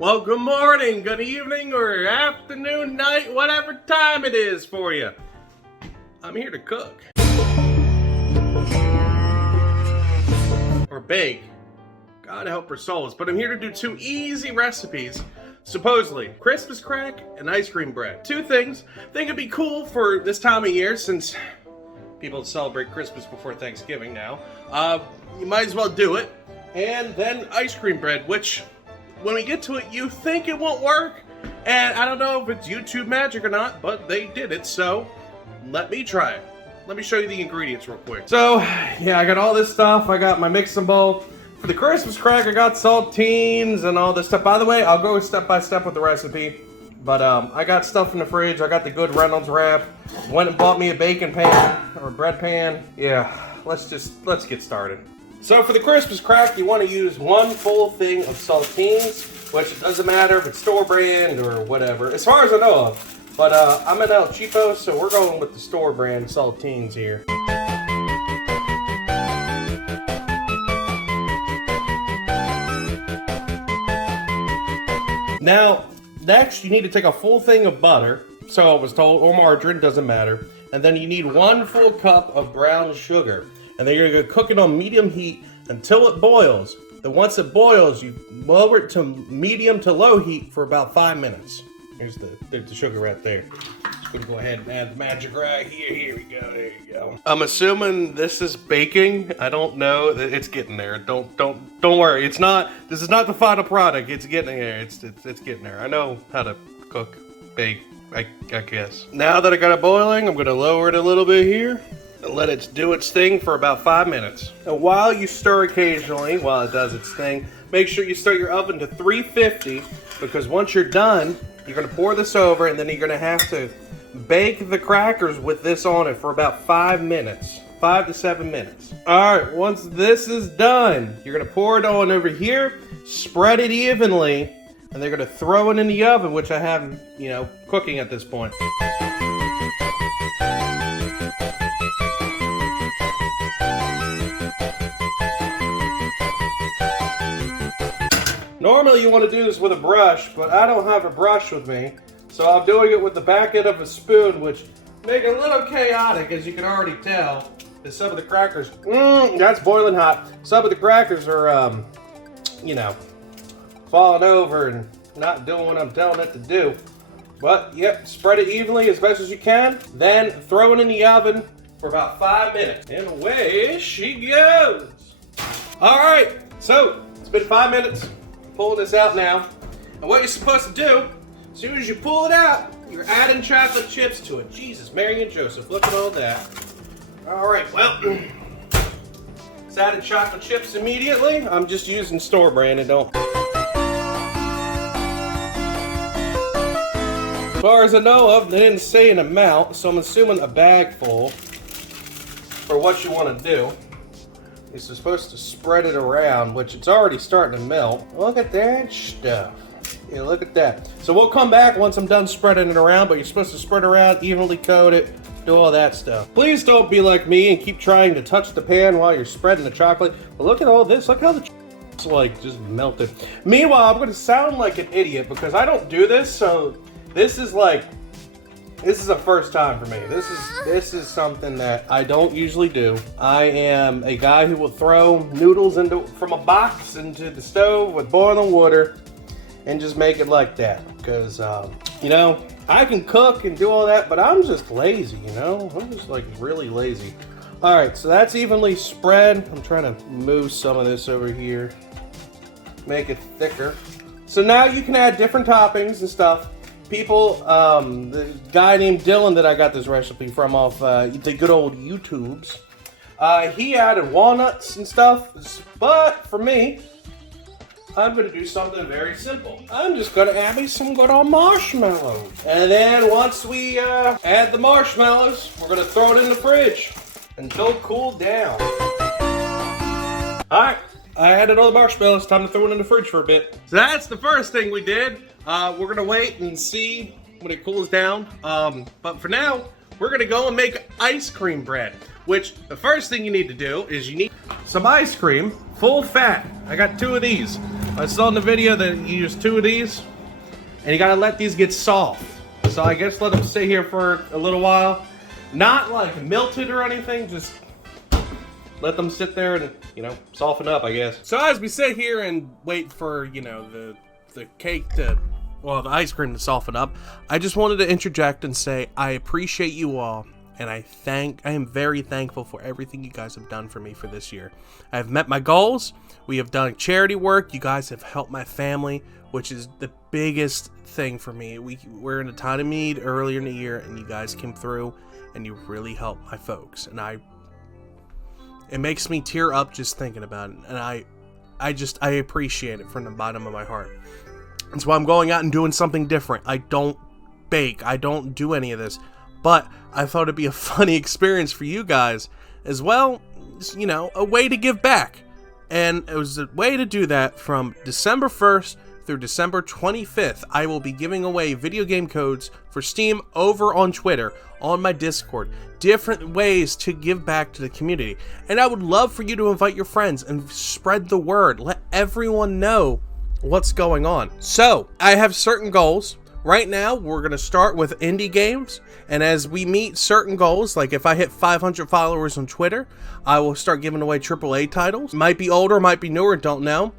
Well, good morning, good evening, or afternoon, night, whatever time it is for you. I'm here to cook. Or bake. God help our souls. But I'm here to do two easy recipes. Supposedly, Christmas crack and ice cream bread. Two things I think it'd be cool for this time of year since people celebrate Christmas before Thanksgiving now. You might as well do it. And then ice cream bread, which when we get to it, you think it won't work. And I don't know if it's YouTube magic or not, but they did it, so let me try it. Let me show you the ingredients real quick. So, yeah, I got all this stuff. I got my mixing bowl. For the Christmas crack, I got saltines and all this stuff. By the way, I'll go step by step with the recipe. But I got stuff in the fridge. I got the good Reynolds wrap. Went and bought me a bacon pan or a bread pan. Yeah, let's get started. So for the Christmas crack, you want to use one full thing of saltines, which it doesn't matter if it's store brand or whatever, as far as I know of. But I'm in El Cheapo, so we're going with the store brand saltines here. Now, next you need to take a full thing of butter, so I was told, or margarine, doesn't matter. And then you need 1 full cup of brown sugar. And then you're going to cook it on medium heat until it boils. Then once it boils, you lower it to medium to low heat for about 5 minutes. There's the sugar right there. Just going to go ahead and add the magic right here. Here we go. There you go. I'm assuming this is baking. I don't know. It's getting there. Don't worry. It's not. This is not the final product. It's getting there. It's getting there. I know how to cook, bake. I guess. Now that I got it boiling, I'm going to lower it a little bit here. And let it do its thing for about 5 minutes. And while you stir occasionally, while it does its thing, make sure you start your oven to 350, because once you're done, you're going to pour this over, and then you're going to have to bake the crackers with this on it for about 5 minutes. 5 to 7 minutes. Alright, once this is done, you're going to pour it on over here, spread it evenly, and they're going to throw it in the oven, which I have, cooking at this point. Normally you want to do this with a brush, but I don't have a brush with me, so I'm doing it with the back end of a spoon, which make it a little chaotic, as you can already tell. As some of the crackers, that's boiling hot. Some of the crackers are, falling over and not doing what I'm telling it to do. But, yep, spread it evenly as best as you can, then throw it in the oven for about 5 minutes. And away she goes. All right, so it's been 5 minutes. Pull this out now. And what you're supposed to do, as soon as you pull it out, you're adding chocolate chips to it. Jesus, Mary and Joseph, look at all that. All right, well, it's added chocolate chips immediately. I'm just using store brand and don't. As far as I know of, they didn't say an amount, so I'm assuming a bag full for what you want to do. You're supposed to spread it around, which it's already starting to melt. Look at that stuff. Yeah, look at that. So we'll come back once I'm done spreading it around, but you're supposed to spread it around, evenly coat it, do all that stuff. Please don't be like me and keep trying to touch the pan while you're spreading the chocolate. But look at all this. Look how the it's like just melted. Meanwhile, I'm going to sound like an idiot because I don't do this, so this is a first time for me. This is something that I don't usually do. I am a guy who will throw noodles from a box into the stove with boiling water and just make it like that. Because, I can cook and do all that, but I'm just lazy, I'm just really lazy. All right, so that's evenly spread. I'm trying to move some of this over here, make it thicker. So now you can add different toppings and stuff. People, the guy named Dylan that I got this recipe from off the good old YouTubes, he added walnuts and stuff, but for me, I'm going to do something very simple. I'm just going to add me some good old marshmallows. And then once we add the marshmallows, we're going to throw it in the fridge until it cooled down. Alright, I added all the marshmallows, time to throw it in the fridge for a bit. So that's the first thing we did. We're gonna wait and see when it cools down. But for now, we're gonna go and make ice cream bread. Which, the first thing you need to do is you need some ice cream, full fat. I got 2 of these. I saw in the video that you use 2 of these, and you gotta let these get soft. So I guess let them sit here for a little while. Not like melted or anything, just let them sit there and, you know, soften up, I guess. So as we sit here and wait for, you know, the cake to, well, the ice cream to soften up, I just wanted to interject and say I appreciate you all, and I am very thankful for everything you guys have done for me for this year. I have met my goals. We have done charity work. You guys have helped my family, which is the biggest thing for me. We're in a time of need earlier in the year, and you guys came through, and you really helped my folks. And it makes me tear up just thinking about it. And I appreciate it from the bottom of my heart. That's why I'm going out and doing something different. I don't bake. I don't do any of this. But I thought it'd be a funny experience for you guys as well. You know, a way to give back. And it was a way to do that from December 1st through December 25th. I will be giving away video game codes for Steam over on Twitter, on my Discord. Different ways to give back to the community. And I would love for you to invite your friends and spread the word. Let everyone know what's going on. So, I have certain goals. Right now, we're going to start with indie games, and as we meet certain goals, like if I hit 500 followers on Twitter, I will start giving away AAA titles. Might be older, might be newer, don't know.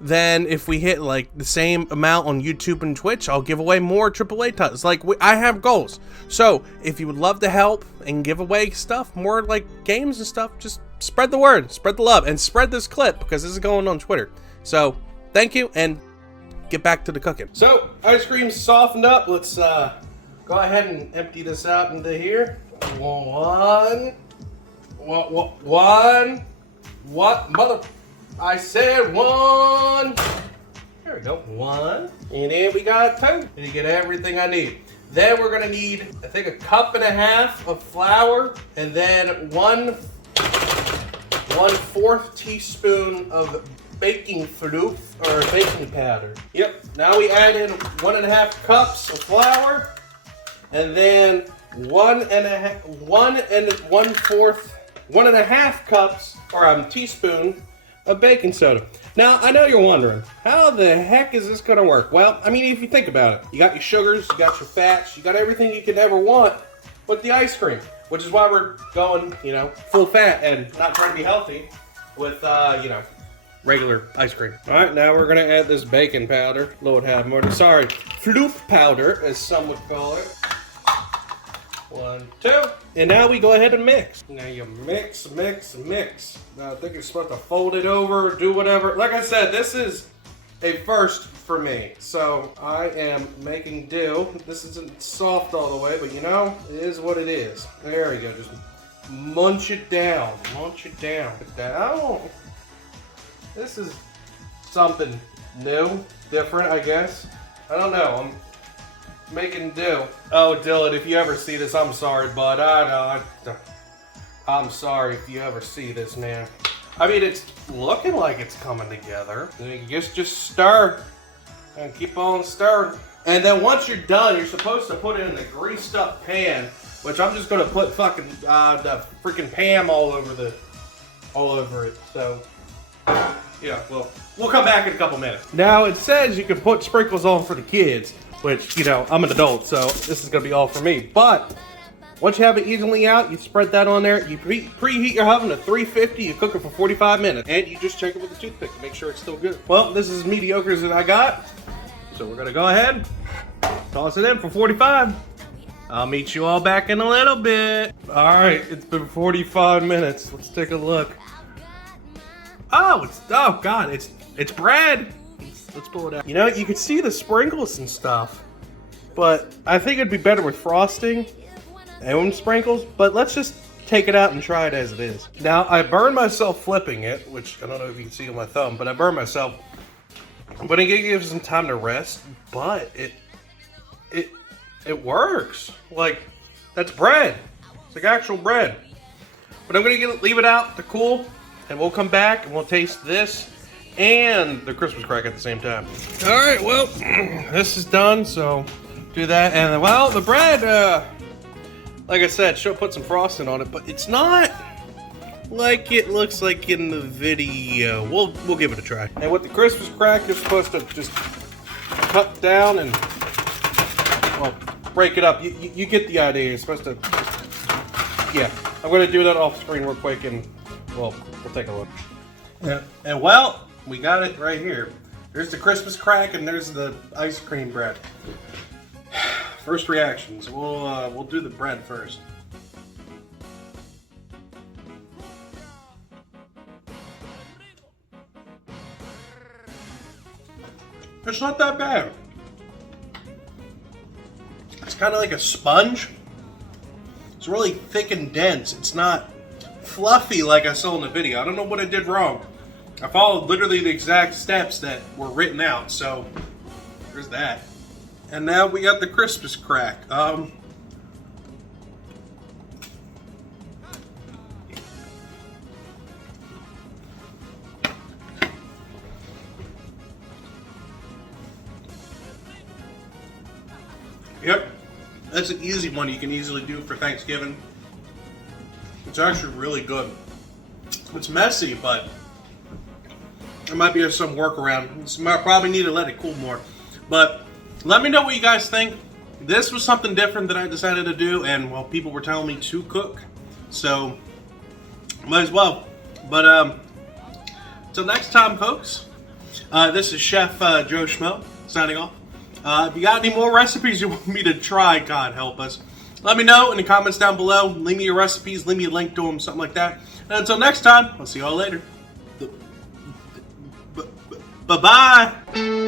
Then if we hit like the same amount on YouTube and Twitch, I'll give away more AAA titles. Like, I have goals. So, if you would love to help and give away stuff, more like games and stuff, just spread the word, spread the love, and spread this clip, because this is going on Twitter. So, thank you, and get back to the cooking. So, ice cream's softened up. Let's go ahead and empty this out into here. I said one. There we go, one. And then we got 2. And you get everything I need. Then we're gonna need, I think, 1.5 cups of flour, and then 1/4 teaspoon of baking floof, or baking powder. Yep, now we add in 1.5 cups of flour, and then 1.5 cups, or teaspoon of baking soda. Now, I know you're wondering, how the heck is this gonna work? Well, I mean, if you think about it, you got your sugars, you got your fats, you got everything you could ever want with the ice cream, which is why we're going, you know, full fat and not trying to be healthy with, you know, regular ice cream. All right, now we're gonna add this baking powder. Lord have mercy. Sorry, floof powder, as some would call it. 1, 2. And now we go ahead and mix. Now you mix. Now I think you're supposed to fold it over, do whatever. Like I said, this is a first for me. So I am making do. This isn't soft all the way, but you know, it is what it is. There we go, just munch it down. Down. This is something new, different, I guess. I don't know, I'm making do. Oh, Dylan, if you ever see this, I'm sorry, bud. I'm sorry if you ever see this, man. I mean, it's looking like it's coming together. You just stir and keep on stirring. And then once you're done, you're supposed to put it in the greased up pan, which I'm just gonna put fucking the freaking Pam all over it. So yeah, well, we'll come back in a couple minutes. Now it says you can put sprinkles on for the kids, which, you know, I'm an adult, so this is gonna be all for me. But once you have it evenly out, you spread that on there. You preheat your oven to 350. You cook it for 45 minutes, and you just check it with a toothpick to make sure it's still good. Well, this is as mediocre as I got, so we're gonna go ahead, toss it in for 45. I'll meet you all back in a little bit. All right, it's been 45 minutes. Let's take a look. Oh, God, it's bread. Let's pull it out. You know, you could see the sprinkles and stuff, but I think it'd be better with frosting and sprinkles, but let's just take it out and try it as it is. Now, I burned myself flipping it, which I don't know if you can see on my thumb, but I burned myself. But it gives some time to rest, but it works. Like, that's bread. It's like actual bread. But I'm gonna leave it out to cool, and we'll come back and we'll taste this and the Christmas crack at the same time. All right, well, this is done, so do that. And well, the bread, like I said, should put some frosting on it, but it's not like it looks like in the video. We'll give it a try. And with the Christmas crack, you're supposed to just cut down and, well, break it up. You get the idea. You're supposed to, yeah. I'm going to do that off screen real quick, and, well, we'll take a look. Yeah. And, well, we got it right here. There's the Christmas crack, and there's the ice cream bread. First reactions. We'll do the bread first. It's not that bad. It's kind of like a sponge. It's really thick and dense. It's not fluffy like I saw in the video. I don't know what I did wrong. I followed literally the exact steps that were written out, so there's that. And now we got the Christmas crack. Yep, that's an easy one you can easily do for Thanksgiving. It's actually really good. It's messy, but there might be some workaround. So I probably need to let it cool more. But let me know what you guys think. This was something different that I decided to do, and well, people were telling me to cook, so might as well. But until next time, folks. This is Chef Joe Schmo signing off. If you got any more recipes you want me to try, God help us, let me know in the comments down below. Leave me your recipes, leave me a link to them, something like that. And until next time, I'll see you all later. Bye-bye.